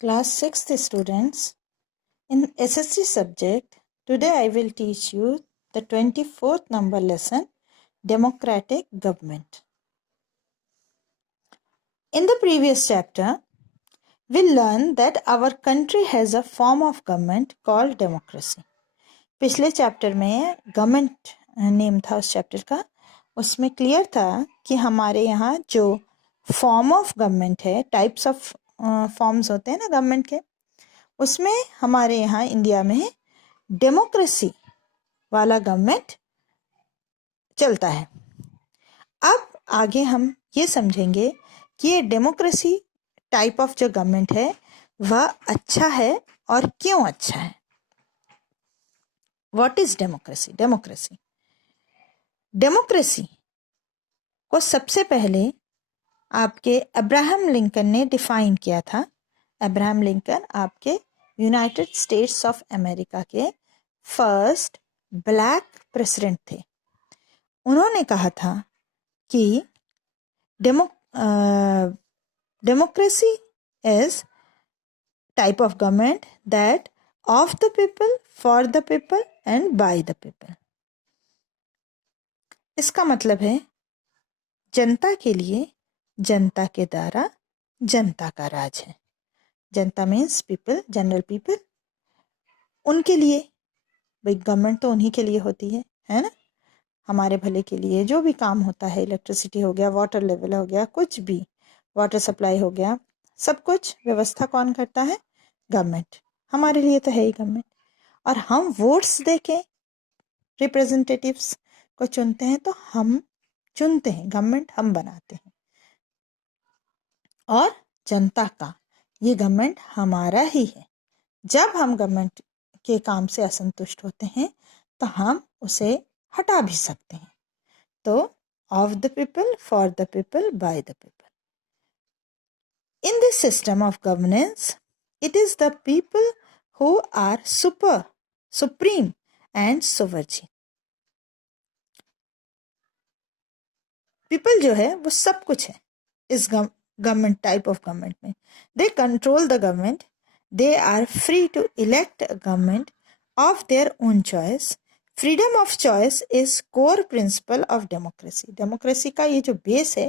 Class 6th students, in SSC subject, today I will teach you the 24th number lesson, Democratic Government. In the previous chapter, we learned that our country has a form of government called democracy. पिछले chapter में government name था उस chapter का, उसमें clear था कि हमारे यहाँ जो फॉर्म ऑफ गवर्नमेंट है, टाइप्स ऑफ फॉर्म्स होते हैं ना गवर्नमेंट के, उसमें हमारे यहाँ इंडिया में डेमोक्रेसी वाला गवर्नमेंट चलता है। अब आगे हम ये समझेंगे कि ये डेमोक्रेसी टाइप ऑफ जो गवर्नमेंट है वह अच्छा है और क्यों अच्छा है। What is democracy? डेमोक्रेसी को सबसे पहले आपके अब्राहम लिंकन ने डिफाइन किया था। अब्राहम लिंकन आपके यूनाइटेड स्टेट्स ऑफ अमेरिका के फर्स्ट ब्लैक प्रेसिडेंट थे। उन्होंने कहा था कि democracy is type of government that of the people, for the people and bye the people. इसका मतलब है जनता के लिए, जनता के द्वारा, जनता का राज है। जनता मीन्स पीपल, जनरल पीपल। उनके लिए, भाई गवर्नमेंट तो उन्हीं के लिए होती है ना, हमारे भले के लिए जो भी काम होता है, इलेक्ट्रिसिटी हो गया, वाटर लेवल हो गया, कुछ भी, वाटर सप्लाई हो गया, सब कुछ व्यवस्था कौन करता है? गवर्नमेंट। हमारे लिए तो है ही गवर्नमेंट। और हम वोट्स देके रिप्रेजेंटेटिव्स को चुनते हैं, तो हम चुनते हैं, गवर्नमेंट हम बनाते हैं। और जनता का ये गवर्नमेंट हमारा ही है। जब हम गवर्नमेंट के काम से असंतुष्ट होते हैं तो हम उसे हटा भी सकते हैं। तो of the people, for the people, by the people. In this system of governance, it is the people who are supreme and sovereign. People जो है वो सब कुछ है इस गवर्नमेंट टाइप ऑफ गवर्नमेंट में। They control the government, they are free to elect a government of their own choice. Freedom of choice is core principle of democracy. Democracy का ये जो बेस है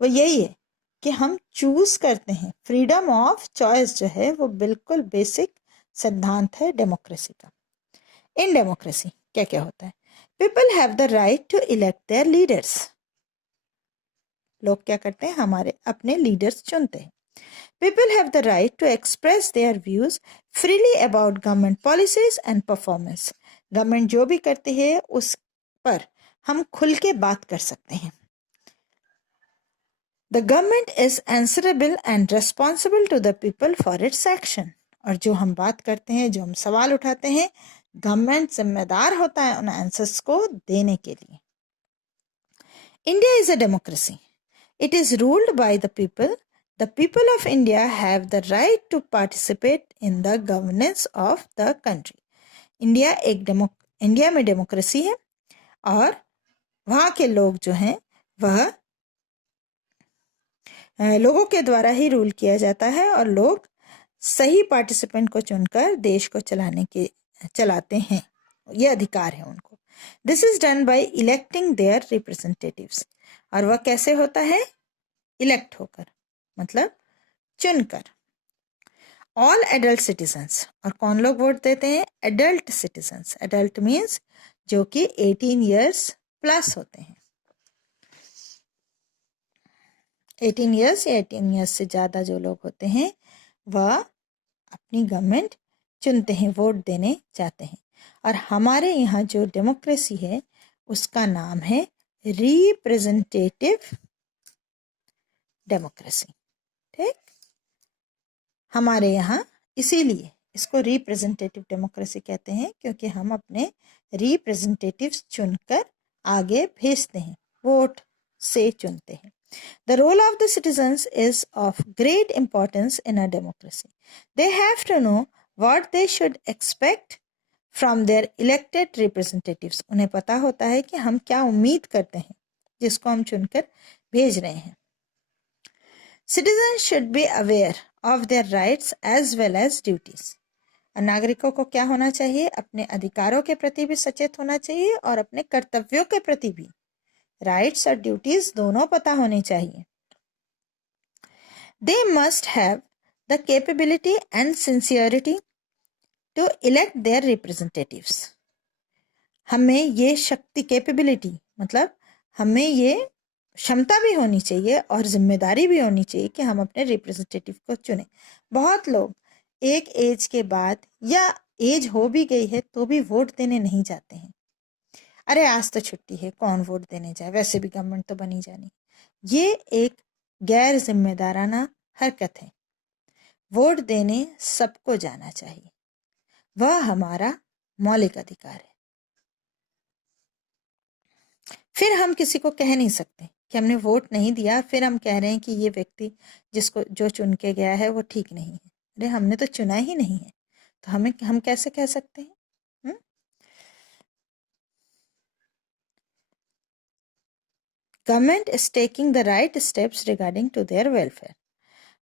वो यही है कि हम चूज करते हैं। फ्रीडम ऑफ चॉइस जो है वो बिल्कुल बेसिक सिद्धांत है डेमोक्रेसी का। इन डेमोक्रेसी क्या क्या होता है? People have the right to elect their leaders. लोग क्या करते हैं? हमारे अपने लीडर्स चुनते हैं। People have the right to express their views freely about government policies and performance. Government जो भी करती है उस पर हम खुल के बात कर सकते हैं। The government is answerable and responsible to the people for its action. और जो हम बात करते हैं, जो हम सवाल उठाते हैं, गवर्नमेंट जिम्मेदार होता है उन आंसर्स को देने के लिए। India is a democracy. It is ruled by the people. The people of India have the right to participate in the governance of the country. India में डेमोक्रेसी है और वहाँ के लोग जो हैं वह लोगों के द्वारा ही रूल किया जाता है और लोग सही पार्टिसिपेंट को चुनकर देश को चलाते हैं। ये अधिकार है उनको। This is done by electing their representatives. और वह कैसे होता है? इलेक्ट होकर, मतलब चुनकर। All adult citizens. और कौन लोग वोट देते हैं? Adult citizens. एडल्ट मीन्स जो कि 18 ईयर्स प्लस होते हैं। 18 ईयर्स या 18 ईयर्स से ज़्यादा जो लोग होते हैं वह अपनी गवर्नमेंट चुनते हैं, वोट देने जाते हैं। और हमारे यहाँ जो डेमोक्रेसी है उसका नाम है रिप्रेजेंटेटिव डेमोक्रेसी। ठीक, हमारे यहाँ इसीलिए इसको रिप्रेजेंटेटिव डेमोक्रेसी कहते हैं, क्योंकि हम अपने रिप्रेजेंटेटिव्स चुनकर आगे भेजते हैं, वोट से चुनते हैं। The role of the citizens is of great importance in a democracy. They have to know what they should expect from their elected representatives. उन्हें पता होता है कि हम क्या उम्मीद करते हैं जिसको हम चुनकर भेज रहे हैं। Citizens should be aware of their rights as well as duties. और नागरिकों को क्या होना चाहिए? अपने अधिकारों के प्रति भी सचेत होना चाहिए और अपने कर्तव्यों के प्रति भी। राइट्स और ड्यूटीज दोनों पता होनी चाहिए। They must have the capability and sincerity to elect their representatives. हमें ये शक्ति, कैपेबिलिटी मतलब हमें ये क्षमता भी होनी चाहिए और जिम्मेदारी भी होनी चाहिए कि हम अपने रिप्रेजेंटेटिव को चुने। बहुत लोग एक एज के बाद या एज हो भी गई है तो भी वोट देने नहीं जाते हैं। अरे आज तो छुट्टी है, कौन वोट देने जाए, वैसे भी गवर्नमेंट तो बनी जानी। ये एक गैर जिम्मेदाराना हरकत है। वोट देने सबको जाना चाहिए, वह हमारा मौलिक अधिकार है। फिर हम किसी को कह नहीं सकते कि हमने वोट नहीं दिया, फिर हम कह रहे हैं कि ये व्यक्ति जिसको जो चुन के गया है वो ठीक नहीं है। अरे हमने तो चुना ही नहीं है, तो हम कैसे कह सकते हैं? Government is taking the right steps regarding to their welfare.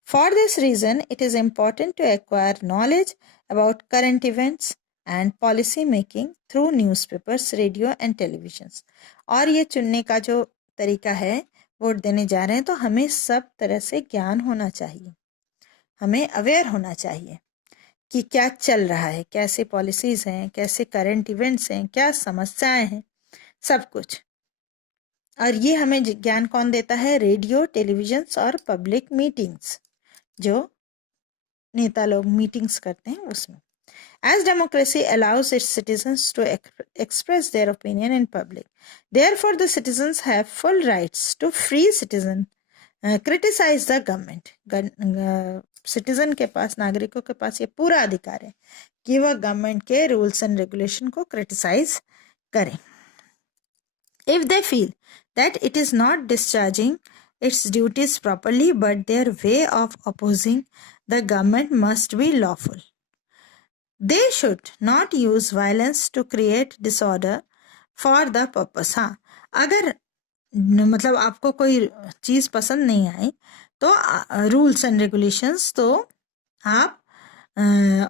For this reason, it is important to acquire knowledge about current events and policy making through newspapers, radio and televisions. और ये चुनने का जो तरीका है, वोट देने जा रहे हैं तो हमें सब तरह से ज्ञान होना चाहिए, हमें अवेयर होना चाहिए कि क्या चल रहा है, कैसे पॉलिसीज हैं, कैसे करंट इवेंट्स हैं, क्या समस्याएं हैं, सब कुछ। और ये हमें ज्ञान कौन देता है? रेडियो, टेलीविजन और पब्लिक मीटिंग्स, जो नेता लोग मीटिंग्स करते हैं उसमें। As democracy allows its citizens to express their opinion in public, therefore the citizens have full rights to free criticize the government. Citizen के पास, नागरिकों के पास ये पूरा अधिकार है कि वह गवर्नमेंट के रूल्स एंड रेगुलेशन को क्रिटिसाइज करें। If they feel that it is not discharging its duties properly, but their way of opposing the government must be lawful, they should not use violence to create disorder for the purpose. हाँ, अगर मतलब आपको कोई चीज पसंद नहीं आई तो rules and regulations तो आप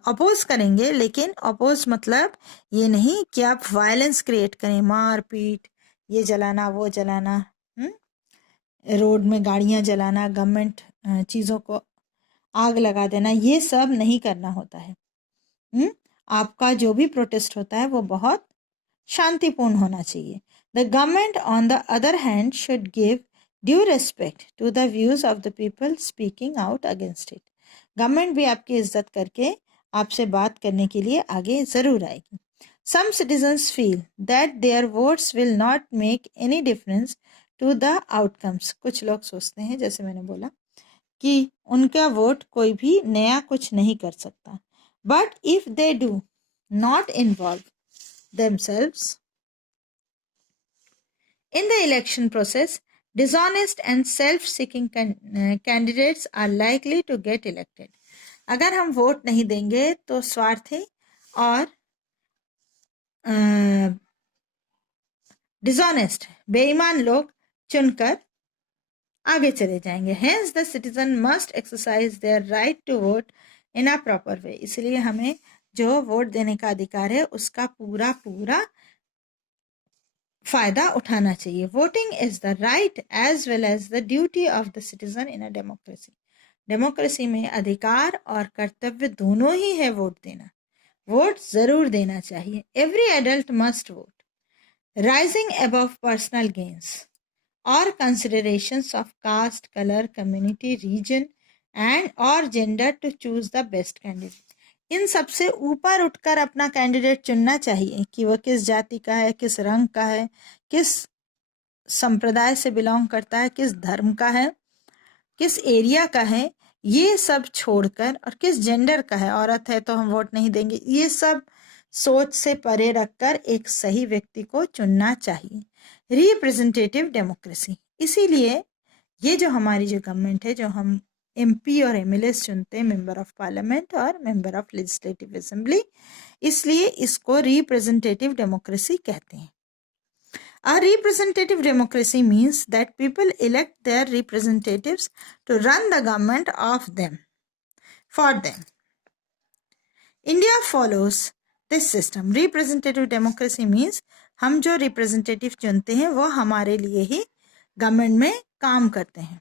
अपोज करेंगे, लेकिन अपोज मतलब ये नहीं कि आप वायलेंस क्रिएट करें, मार पीट, ये जलाना वो जलाना, रोड में गाड़ियां जलाना, गवर्नमेंट चीज़ों को आग लगा देना, ये सब नहीं करना होता है। आपका जो भी प्रोटेस्ट होता है वो बहुत शांतिपूर्ण होना चाहिए। The government on the other hand should give due respect to the views of the people speaking out against it. Government भी आपकी इज्जत करके आपसे बात करने के लिए आगे जरूर आएगी। Some citizens feel that their votes will not make any difference to the outcomes. कुछ लोग सोचते हैं, जैसे मैंने बोला, कि उनका वोट कोई भी नया कुछ नहीं कर सकता। But if they do not involve themselves in the election process, dishonest and self-seeking candidates are likely to get elected. अगर हम वोट नहीं देंगे तो स्वार्थी और डिसऑनेस्ट, बेईमान लोग चुनकर आगे चले जाएंगे। Hence the citizen must exercise their right to vote in a proper way. इसलिए हमें जो वोट देने का अधिकार है उसका पूरा पूरा फायदा उठाना चाहिए। Voting is the right as well as the duty of the citizen in a democracy. Democracy में अधिकार और कर्तव्य दोनों ही है वोट देना। वोट जरूर देना चाहिए। Every adult must vote, rising above personal gains और considerations of caste, colour, community, region and और gender to choose the best candidate. इन सबसे ऊपर उठकर अपना कैंडिडेट चुनना चाहिए कि वह किस जाति का है, किस रंग का है, किस संप्रदाय से बिलोंग करता है, किस धर्म का है, किस एरिया का है, ये सब छोड़कर, और किस जेंडर का है, औरत है तो हम वोट नहीं देंगे, ये सब सोच से परे रखकर एक सही व्यक्ति को चुनना चाहिए। रिप्रेजेंटेटिव डेमोक्रेसी, इसीलिए ये जो हमारी जो गवर्नमेंट है, जो हम एमपी और एमएलए चुनते हैं, मेंबर ऑफ पार्लियामेंट और मेंबर ऑफ लेजिस्लेटिव असेंबली, इसलिए इसको रिप्रेजेंटेटिव डेमोक्रेसी कहते हैं। A representative democracy means that people elect their representatives to run the government of them. for them. India follows this system. Representative democracy means हम जो representative चुनते हैं वो हमारे लिए ही गवर्नमेंट में काम करते हैं,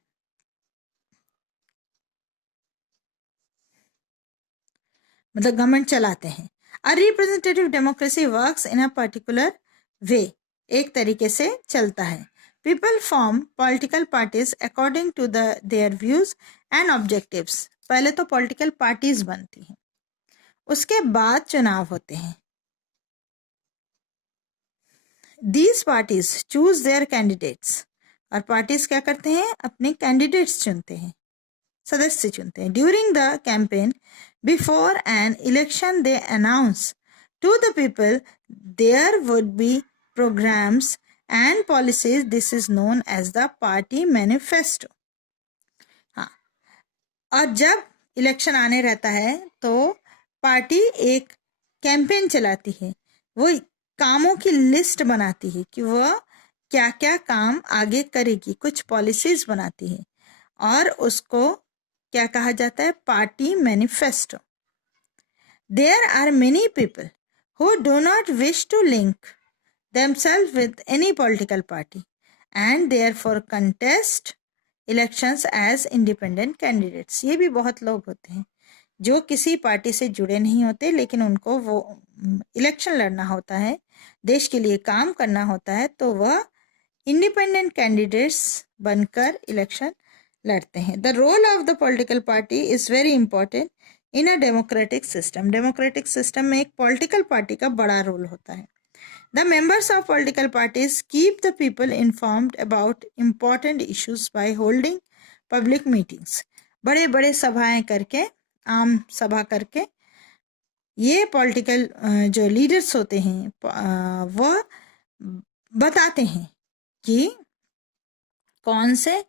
मतलब गवर्नमेंट चलाते हैं. A representative democracy works in a particular way. एक तरीके से चलता है. People form political parties according to their views and objectives. पहले तो political parties बनती हैं, उसके बाद चुनाव होते हैं. These parties choose their candidates. और parties क्या करते हैं? अपने candidates चुनते हैं, सदस्य चुनते हैं. During the campaign, before an election, they announce to the people there would be programs and policies. This is known as the party manifesto. हाँ, और जब इलेक्शन आने रहता है तो पार्टी एक कैंपेन चलाती है, वो कामों की लिस्ट बनाती है कि वह क्या क्या काम आगे करेगी, कुछ पॉलिसीज बनाती है और उसको क्या कहा जाता है? Party manifesto. There are many people who do not wish to link themselves with any political party and therefore contest elections as independent candidates. ये भी बहुत लोग होते हैं जो किसी पार्टी से जुड़े नहीं होते, लेकिन उनको वो इलेक्शन लड़ना होता है, देश के लिए काम करना होता है, तो वह इंडिपेंडेंट कैंडिडेट्स बनकर इलेक्शन लड़ते हैं. The role of the political party is very important in a democratic system. Democratic system में एक पॉलिटिकल पार्टी का बड़ा रोल होता है. The members of political parties keep the people informed about important issues by holding public meetings. बड़े बड़े सभाएं करके, आम सभा करके ये पॉलिटिकल जो लीडर्स होते हैं वह बताते हैं कि कौन से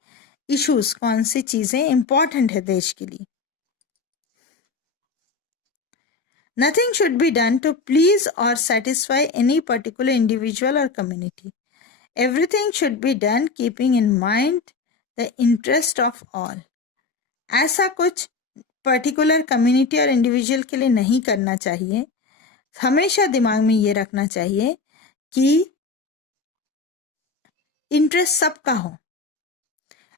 इश्यूज, कौन सी चीजें इंपॉर्टेंट है देश के लिए. Nothing should be done to please or satisfy any particular individual or community. Everything should be done keeping in mind the interest of all. ऐसा कुछ पर्टिकुलर कम्युनिटी और इंडिविजुअल के लिए नहीं करना चाहिए. हमेशा दिमाग में ये रखना चाहिए कि इंटरेस्ट सबका हो.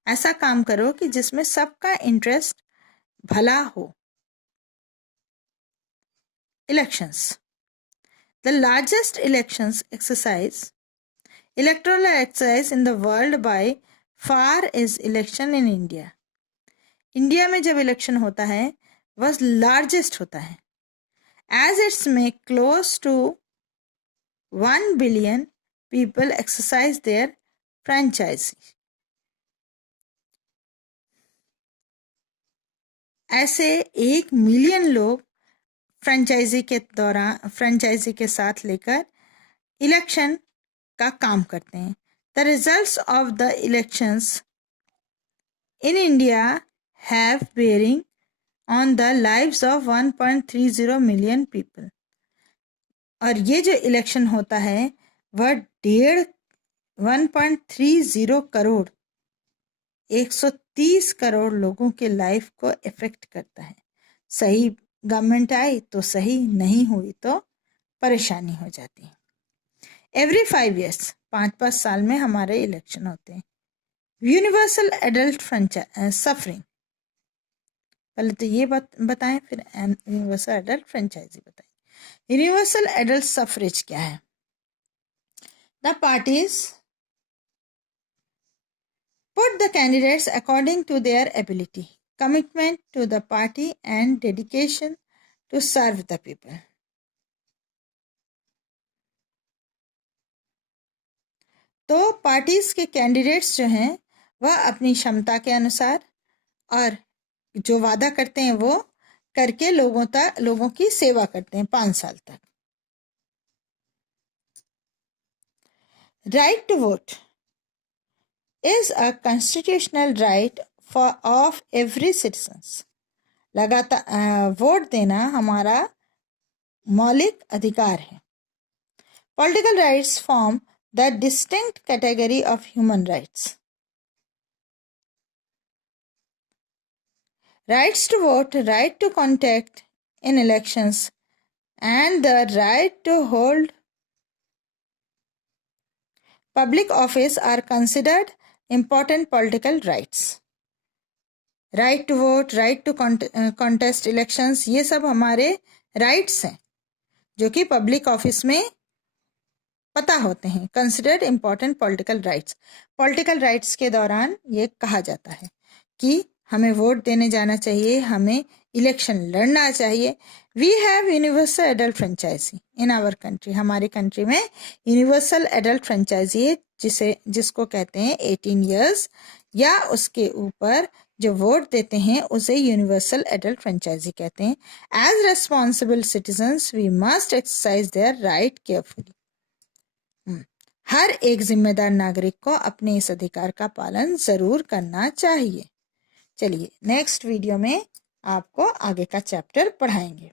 ऐसा काम करो कि जिसमें सबका इंटरेस्ट भला हो. Elections. The largest elections electoral exercise in the world by far is election in India. India में जब इलेक्शन होता है वह लार्जेस्ट होता है. As it's make close to 1 billion people exercise their franchise. ऐसे 1 मिलियन लोग फ्रेंचाइजी के साथ लेकर इलेक्शन का काम करते हैं. The results of the elections in India have bearing on the lives of 1.30 million people. और ये जो इलेक्शन होता है वह 1.30 करोड़ 130 करोड़ लोगों के लाइफ को इफेक्ट करता है. सही गवर्नमेंट आई तो सही, नहीं हुई तो परेशानी हो जाती है. एवरी 5 years, 5 साल में हमारे इलेक्शन होते हैं. यूनिवर्सल एडल्ट सफरिंग, पहले तो ये बताएं फिर यूनिवर्सल एडल्ट फ्रेंचाइजी बताएं. यूनिवर्सल एडल्ट सफरेज क्या है? The parties put the candidates according to their ability, commitment to the party and dedication to serve the people. तो पार्टीज के कैंडिडेट्स जो हैं वह अपनी क्षमता के अनुसार और जो वादा करते हैं वो करके लोगों की सेवा करते हैं 5 साल तक. Right to vote is a constitutional right of every citizens. लगातार वोट देना हमारा मौलिक अधिकार है. Political rights form the distinct category of human rights. Rights to vote, right to contact in elections, and the right to hold public office are considered important political rights. Right to vote, right to contest elections, ये सब हमारे rights हैं जो कि public office में पता होते हैं, considered important political rights. Political rights के दौरान ये कहा जाता है कि हमें वोट देने जाना चाहिए, हमें इलेक्शन लड़ना चाहिए। We have universal adult franchise in our country, हमारी कंट्री में यूनिवर्सल एडल्ट फ्रेंचाइजी है जिसको कहते हैं 18 ईयर्स या उसके ऊपर जो वोट देते हैं उसे यूनिवर्सल एडल्ट फ्रेंचाइजी कहते हैं। As responsible citizens we must exercise their right carefully. हर एक जिम्मेदार नागरिक को अपने इस अधिकार का पालन जरूर करना चाहिए। चलिए नेक्स्ट वीडियो में आपको आगे का चैप्टर पढ़ाएंगे।